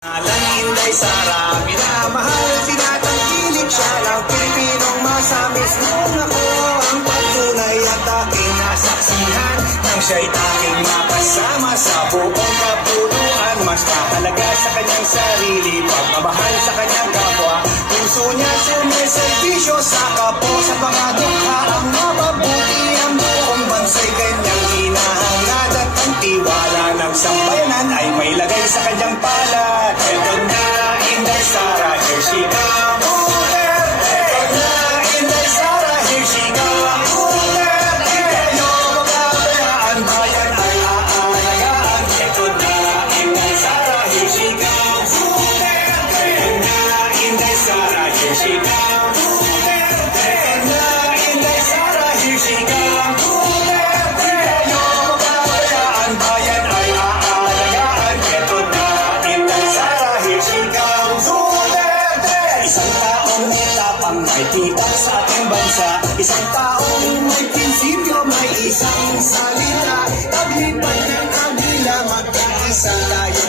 Alang Inday Sara, minamahal, tinatangkilik siya ng Pilipinong masamis. Nung ako ang patunay at aking nasaksihan, nang siya'y aking makasama sa buong kapuluan. Mas mahalaga sa kanyang sarili, pagmamahal sa kanyang kapwa. Puso niya sumiservisyo sa kapwa, sa mga dukha ang mapabuti. Ang buong bansa'y kanyang hinahangad at ang tiwala ng sambayanan ay may lagay sa kanyang palad. Eto na Inday Sara, here she comes. Eto na Inday Sara, here she comes. Di kayo magkabayaan, bayan ay aalagaan. Eto na Inday Sara, here she comes. Eto na Inday Sara, here she comes. Eto na Inday Sara, here she comes. Di kayo magkabayaan, bayan ay aalagaan. Eto na Inday Sara, here she comes. Isang taong may tapang, may titak sa ating bansa. Isang taong may prinsipyo, may isang salita. Taglipan ng kabila, magkaisa tayo.